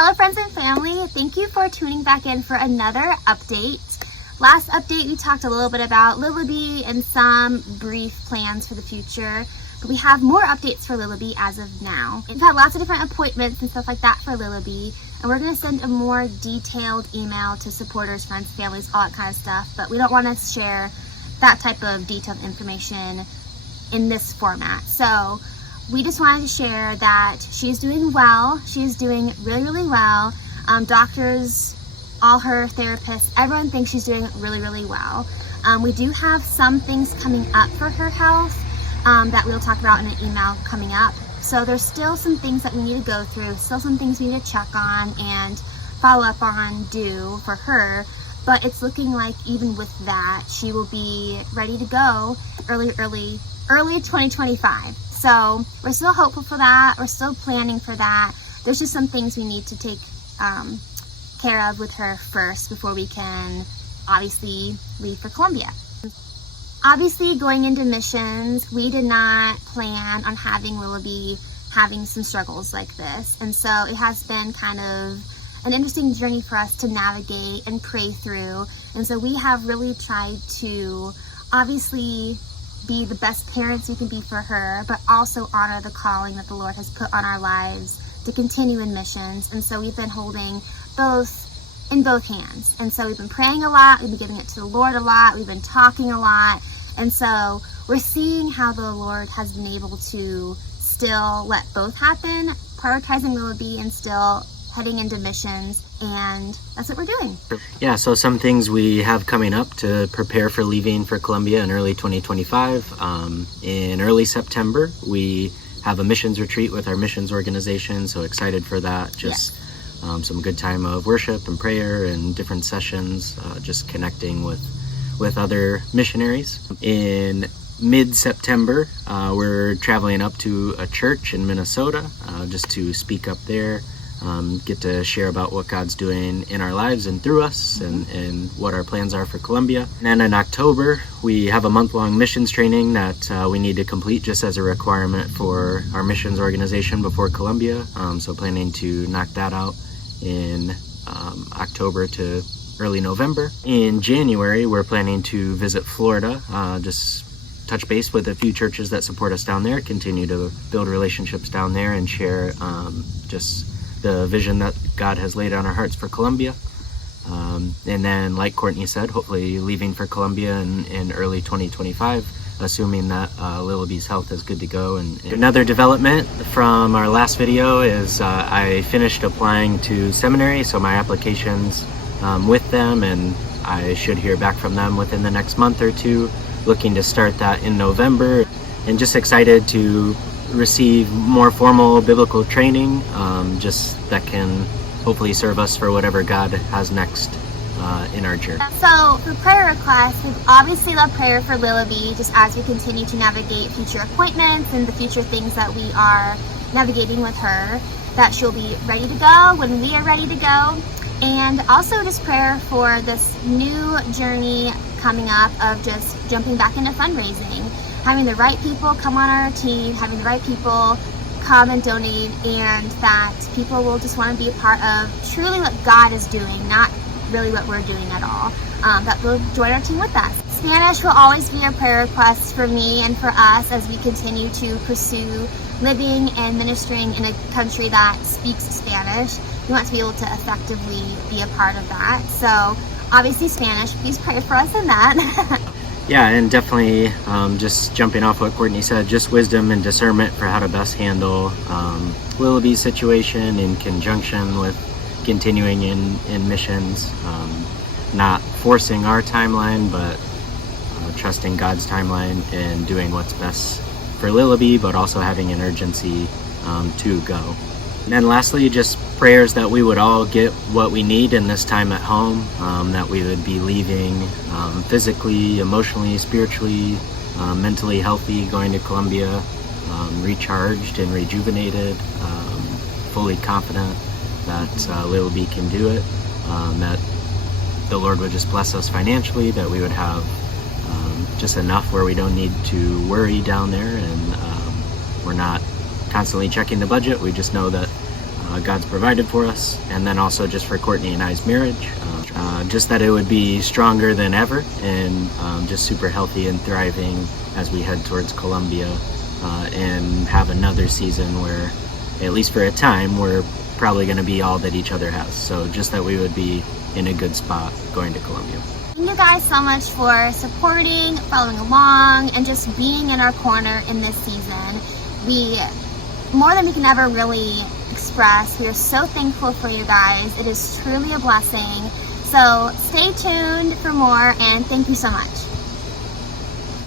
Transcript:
Hello friends and family, thank you for tuning back in for another update. Last update we talked a little bit about Lillaby and some brief plans for the future, but we have more updates for Lillaby as of now. We've had lots of different appointments and stuff like that for Lillaby, and we're going to send a more detailed email to supporters, friends, families, all that kind of stuff, but we don't want to share that type of detailed information in this format. So we just wanted to share that she's doing well. She is doing really, really well. Doctors, all her therapists, everyone thinks she's doing really, really well. We do have some things coming up for her health that we'll talk about in an email coming up. So there's still some things that we need to go through, still some things we need to check on and follow up on do for her. But it's looking like even with that, she will be ready to go early 2025. So we're still hopeful for that. We're still planning for that. There's just some things we need to take care of with her first before we can obviously leave for Colombia. Obviously, going into missions, we did not plan on having Lillaby having some struggles like this. And so it has been kind of an interesting journey for us to navigate and pray through. And so we have really tried to obviously be the best parents you can be for her, but also honor the calling that the Lord has put on our lives to continue in missions. And so we've been holding both in both hands. And so we've been praying a lot, we've been giving it to the Lord a lot, we've been talking a lot. And so we're seeing how the Lord has been able to still let both happen, prioritizing Lillaby and still heading into missions, and that's what we're doing. Yeah, so some things we have coming up to prepare for leaving for Colombia in early 2025. In early September, we have a missions retreat with our missions organization, so excited for that. Just some good time of worship and prayer and different sessions, just connecting with other missionaries. In mid-September, we're traveling up to a church in Minnesota just to speak up there. Get to share about what God's doing in our lives and through us, and what our plans are for Colombia. And then in October, we have a month-long missions training that we need to complete just as a requirement for our missions organization before Colombia. So planning to knock that out in October to early November. In January, we're planning to visit Florida, just touch base with a few churches that support us down there, continue to build relationships down there, and share just the vision that God has laid on our hearts for Colombia. And then, like Courtney said, hopefully leaving for Colombia in early 2025, assuming that Lillaby's health is good to go. And another development from our last video is I finished applying to seminary, so my application's with them, and I should hear back from them within the next month or two. Looking to start that in November, and just excited to receive more formal biblical training, just that can hopefully serve us for whatever God has next in our journey. So for prayer requests, we obviously love prayer for Lillaby, just as we continue to navigate future appointments and the future things that we are navigating with her, that she'll be ready to go when we are ready to go. And also just prayer for this new journey coming up of just jumping back into fundraising, having the right people come on our team, having the right people come and donate, and that people will just want to be a part of truly what God is doing, not really what we're doing at all, that will join our team with us. Spanish will always be a prayer request for me and for us as we continue to pursue living and ministering in a country that speaks Spanish. We want to be able to effectively be a part of that. So obviously Spanish, please pray for us in that. Yeah, and definitely just jumping off what Courtney said, just wisdom and discernment for how to best handle Lillaby's situation in conjunction with continuing in missions. Not forcing our timeline, but trusting God's timeline and doing what's best for Lillaby, but also having an urgency to go. And then lastly, just prayers that we would all get what we need in this time at home, that we would be leaving physically, emotionally, spiritually, mentally healthy, going to Colombia, recharged and rejuvenated, fully confident that Lillaby can do it, that the Lord would just bless us financially, that we would have just enough where we don't need to worry down there, and we're not constantly checking the budget. We just know that God's provided for us, and then also just for Courtney and I's marriage. Just that it would be stronger than ever, and just super healthy and thriving as we head towards Columbia, and have another season where, at least for a time, we're probably going to be all that each other has. So just that we would be in a good spot going to Columbia. Thank you guys so much for supporting, following along, and just being in our corner in this season. More than we can ever really express, we are so thankful for you guys. It is truly a blessing. So stay tuned for more, and thank you so much.